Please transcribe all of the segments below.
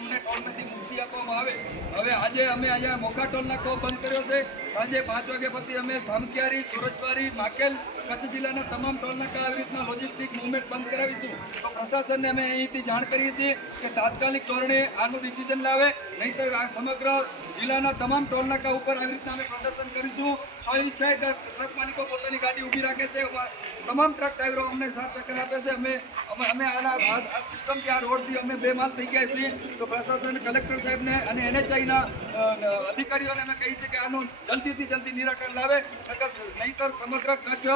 અમને ટોલમાંથી મુક્તિ આપવામાં આવે। હવે આજે અમે અહીંયા મોખા ટોલ નાકો બંધ કર્યો છે। સાંજે 5 વાગ્યા પછી અમે સામખિયારી, સુરજબારી, માકેલ, કચ્છ જિલ્લાના તમામ ટોલ નાકા આવી રીતના લોજિસ્ટિક મુવમેન્ટ બંધ કરાવીશું। તો પ્રશાસનને અમે અહીંથી જાણ કરીએ છીએ કે તાત્કાલિક ધોરણે આનું ડિસિઝન લાવે, નહીંતર આ સમગ્ર જિલ્લાના તમામ ટોલ નાકા ઉપર આવી રીતના અમે પ્રદર્શન કરીશું। સ્વઈચ્છાએ ટ્રક માલિકો પોતાની ગાડી ઊભી રાખે છે, તમામ ટ્રક ડ્રાઈવરો અમને સાથ સહકાર આપે છે। અમે આ સિસ્ટમથી, આ રોડથી અમે બેમાલ થઈ ગયા છીએ। તો પ્રશાસન, કલેક્ટર સાહેબને અને NHIના અધિકારીઓને અમે કહીએ છીએ કે આનું જલ્દીથી જલ્દી નિરાકરણ લાવે, નહીંતર સમગ્ર કચ્છ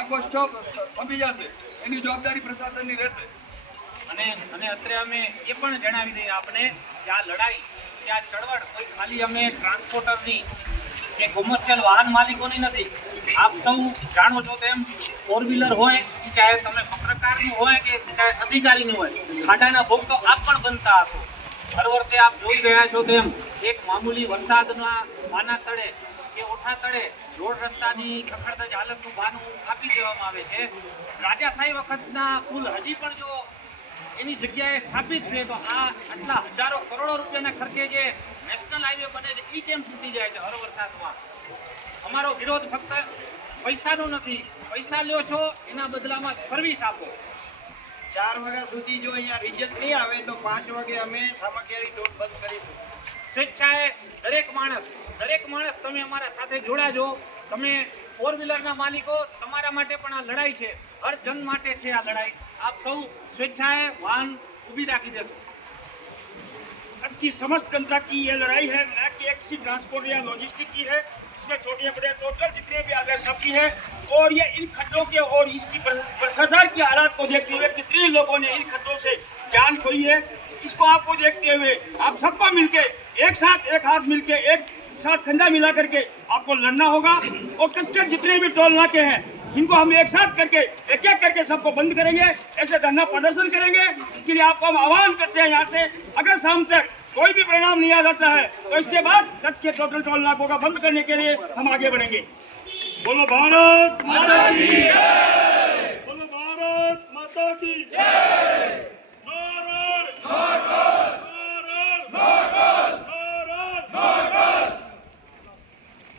આખો સ્ટોપ થંભી જશે। એની જવાબદારી પ્રશાસનની રહેશે। અને અત્રે અમે એ પણ જણાવી દઈએ આપને કે આ લડાઈ, કે આ ચળવળ કોઈ ખાલી અમે ટ્રાન્સપોર્ટરની કે કોમર્શિયલ વાહન માલિકોની નથી। આપ સૌ જાણો છો તેમ 4 વ્હીલર હોય, ચાહે તમે પત્રકારનું હોય કે ચાહે અધિકારીનું હોય, ખાડાના ભોગ તો આપ પણ બનતા હશો। હર વર્ષે આપ જોઈ રહ્યા છો તેમ એક મામૂલી વરસાદના વાના તળે કે ઓઠા તળે રોડ રસ્તાની ખખડધજ હાલતનું ભાનું આપી દેવામાં આવે છે। રાજાશાહી વખતના પુલ હજી પણ જો એની જગ્યાએ સ્થાપિત છે તો આ આટલા હજારો કરોડો રૂપિયાના ખર્ચે જે નેશનલ હાઈવે બને છે એ કેમ તૂટી જાય છે હર વરસાદમાં? અમારો વિરોધ ફક્ત પૈસાનો નથી, પૈસા લ્યો છો એના બદલામાં સર્વિસ આપો। 4 વાગ્યા સુધી જો અહીંયા રિઝલ્ટ નહીં આવે તો 5 વાગે અમે સામખિયારી ટોલ બંધ કરીશું। સ્વેચ્છાએ દરેક માણસ તમે અમારા સાથે જોડાજો। તમે 4 વ્હીલરના માલિકો, તમારા માટે પણ આ લડાઈ છે, હર જન માટે છે આ લડાઈ। આપ સૌ સ્વેચ્છાએ વાહન ઊભી રાખી દેશો। कच्छ की समस्त जनता की ये लड़ाई है, न कि एक सी ट्रांसपोर्ट या लॉजिस्टिक की है। इसमें छोटे बड़े टोटल जितने भी आगे सबकी है। और ये इन खड्डों के और इसकी भ्रष्टाचार की हालात को देखते हुए कितने लोगों ने इन खड्डों से जान खोई है, इसको आपको देखते हुए आप सबको मिलके एक हाथ मिलके एक साथ कंधा मिला करके आपको लड़ना होगा। और कच्छ के जितने भी टोल नाके हैं इनको हम एक साथ करके एक करके सबको बंद करेंगे, ऐसे धरना प्रदर्शन करेंगे। इसके लिए आपको हम आह्वान करते हैं यहाँ से, अगर शाम तक कोई भी परिणाम नहीं आ जाता है तो इसके बाद कच्छ के टोटल टोल नाकों का बंद करने के लिए हम आगे बढ़ेंगे। बोलो भारत माता की जय! बोलो भारत माता की जय!